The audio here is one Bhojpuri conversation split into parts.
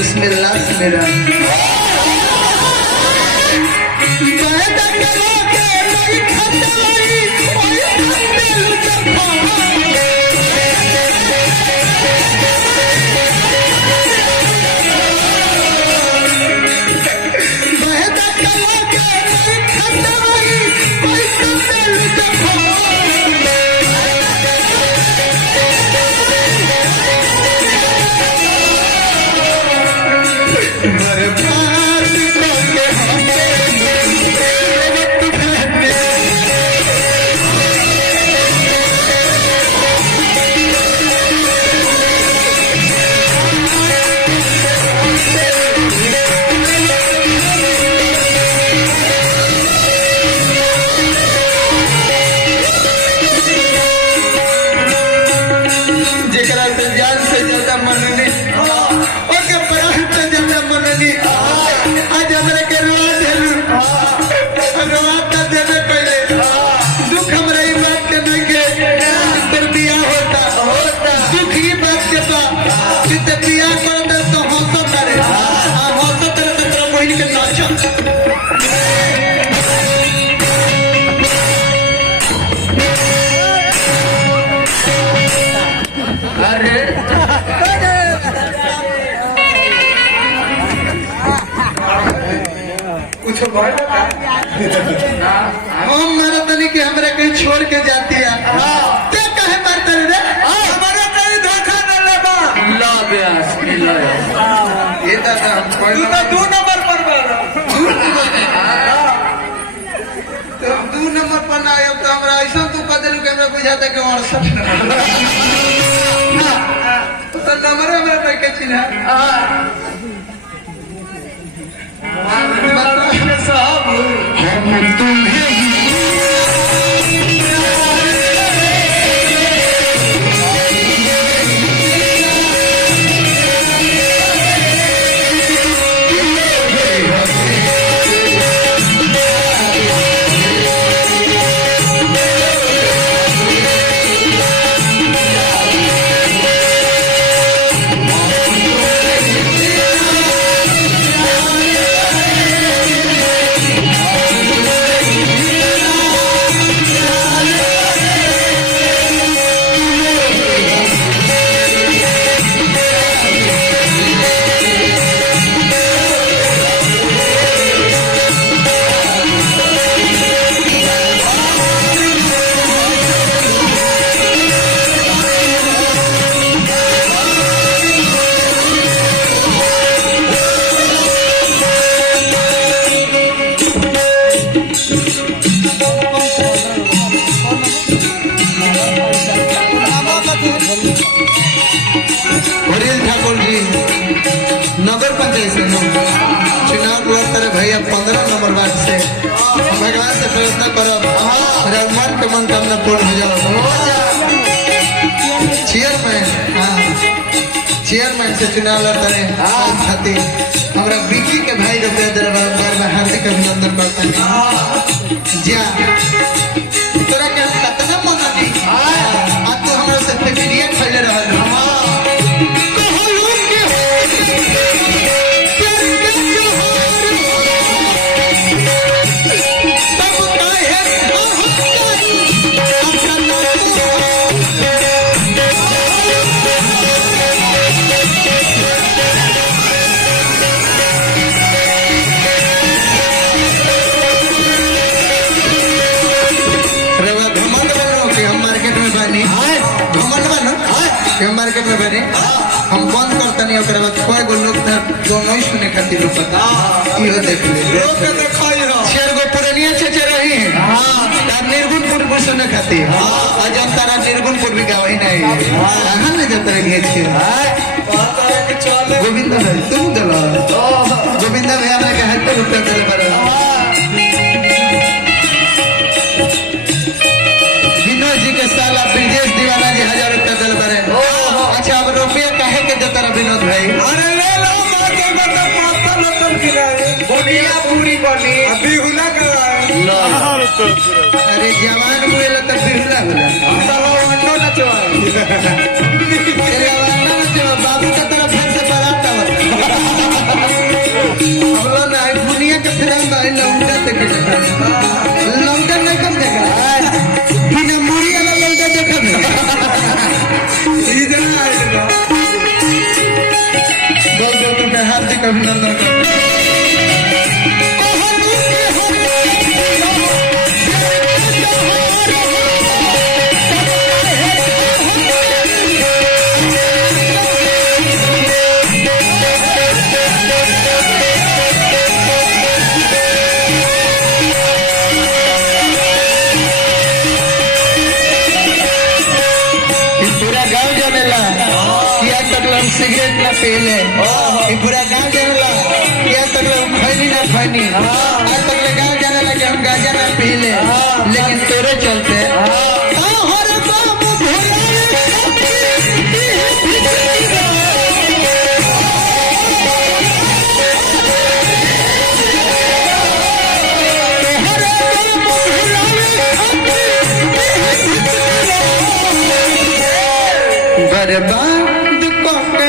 उसमें लाश मेरा मारा तनी कि हमरा कहीं छोड़ के जाती है ते कहे मारते रे हमारा कहीं धोखा न लगा ला ब्यास ला ये दादा तू तो 2 नंबर पर तो 2 नंबर पर ना आयो तो हमरा ऐसा तू कदल के हमरा बुझाता कि 68 नंबर तो नंबर हमरा पे के चिन्ह नगर पंचायत से चुनाव लड़ते भैया 15 नंबर वार्ड से भगवान से प्रार्थना करब मन के मनोकामना पूर्ण हो जाओ। चेयरमैन से चुनाव लड़ते खातिर हमारा बिकी के भाई रुपया दरबार में हार्दिक अभिनंदन करते हैं। तोरा के कितना मननी आ तू हमरा से पेटिया खैले रहल मार्केट में बने हम बंद करते नहीं ओकरा बाद कोई गो लोग दोनों सुने खातिर रुपता इहो देख ले लोग के देखाई हो 4 गो पुरनिया चचे रही तार निर्गुणपुर को सुने खातिर आज हम तारा निर्गुणपुर भी गावही नहीं कहां ले जाते रहिए छे गोविंद भाई तुम दला गोविंद भाई हमरा के हाथ रुपया दे बड़ा विनोद जी के साला ब्रिजेश दीवाना जी 1000 रुपया दे बड़े। अच्छा अब रुपया काहे के देता विनोद भाई अरे ले लो माता माता पापा लतन खिलाए बोलिया पूरी बनी अभी हुला कराए अरे जवान हुए ल तब बिहुला होला साला वंडो नचवा बाबू का तरफ से बारात आवत बोला ना दुनिया के फिर लौंडा देखे लौंडा नहीं कम देखा बिना मुड़ी वाला लौंडा देखा बहुत बहुत मैं हार्दिक अभिनंदन करता हूं। सिगरेट ना पीले पूरा गाँव जानेला क्या तक खैनी ना खैनी आज तक गाँव जाने लगे हम गांजा ना पीले लेकिन तेरे चलते बर्बाद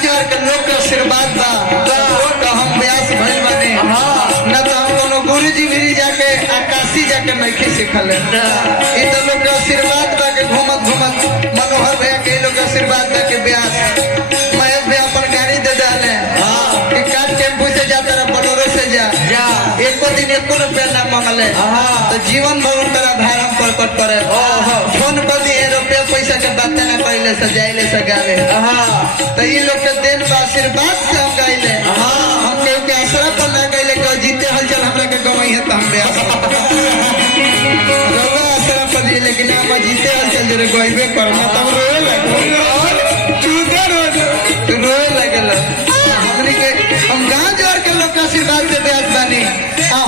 आशीर्वाद बा तो हम व्यास भइल बानी न तो हम कोनो गुरुजी भी जाके आकाशी जाके नहीं सीखल ये तो लोग के आशीर्वाद बा के घूमत घूमत मनोहर भैया के लोग के आशीर्वाद बा के व्यास महेश भैया अपन गाड़ी दे डाले कि का टेम्पो से जाता रहा बोलेरो से जा एको दिन एको रुपया ना मांगले तो जीवन भर तेरा धारम प्रकट करे फोन कर दिए रुपया पैसा के बातें ना पहले से जाइले से गावे तो ये लोग के देन बा आशीर्वाद से हम गाइले हम केहू के आसरा पर ना गाइले कि जीते हलचल हमरा के गवाई है तो हम रोगा आसरा पर दिए लेकिन हम जीते हलचल जरे गइबे करना तब रोए लगे तू रोए लगल हमनी के हम गांव जोड़ के लोग के आशीर्वाद से ब्याज बानी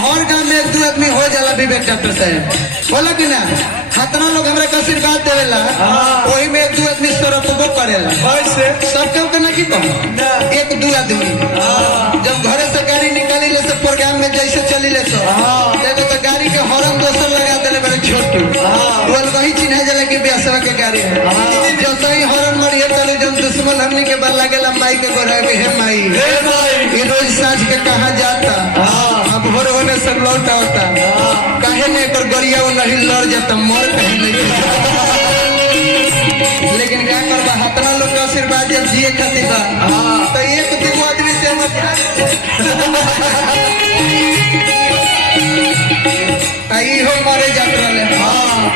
हर गांव में एक दो आदमी हो जाला विवेक डॉक्टर साहब बोला कि ना खतरा लोग हमरा के आशीर्वाद देवेला वही में एक दो आदमी सरपबो करेला ऐसे सब केहू के ना की कहो एक दो आदमी जब घरे से गाड़ी निकाली ले से प्रोग्राम में जैसे चली ले तो एगो तो गाड़ी के हॉर्न दोसर लगा देले बड़े छोटू बोल वही चिन्ह जाला कि ब्यासवा के गाड़ी है जो सही हॉर्न मरिए तले जब दुश्मन हमनी के बार लागेला माई के गोरा के हे माई ये रोज साँझ के कहा जाता अब भोर होने से लौट आता कहे ने पर गरिया नहीं लड़ जाता मर कहीं नहीं लेकिन क्या करबा हतना लोग का आशीर्वाद जब जिए खातिर बा तो एक दो आदमी से हम आई हो मरे जात रहे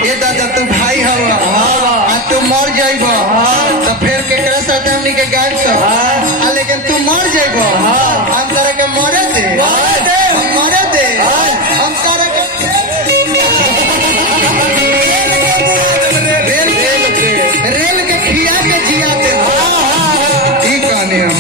ये दादा तू भाई हवा आ तू मर जाइब तो फिर केकरा साथ हमनी के गायब सब लेकिन तू मर जाइब हम तारा के मरे दे मरे दे हम तारा के रेल के खिया के जिया दे ठीक कहने हम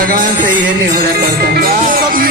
भगवान से ये नहीं हो रहा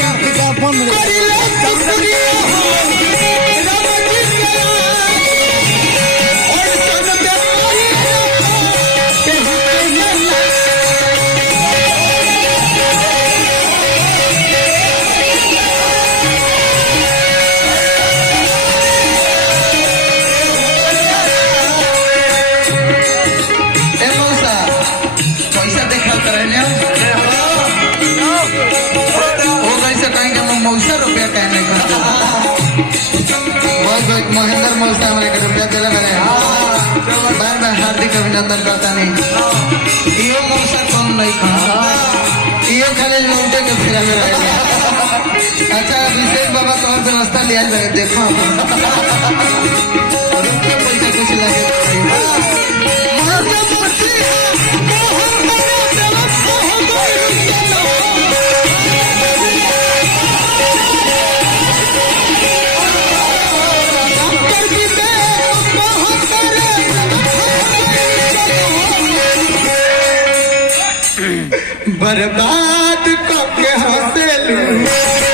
महेंद्र मौसा हमारे को रुपया दिला मैंने बार बार हार्दिक अभिनंदन करता नहीं यो मौसा कम नहीं खा यो खाली लौटे के फिर में रहेगा। अच्छा अभिषेक बाबा तो और व्यवस्था लिया जाए देखो रुपये पैसा कुछ लगे बर्बाद करके हंसेलू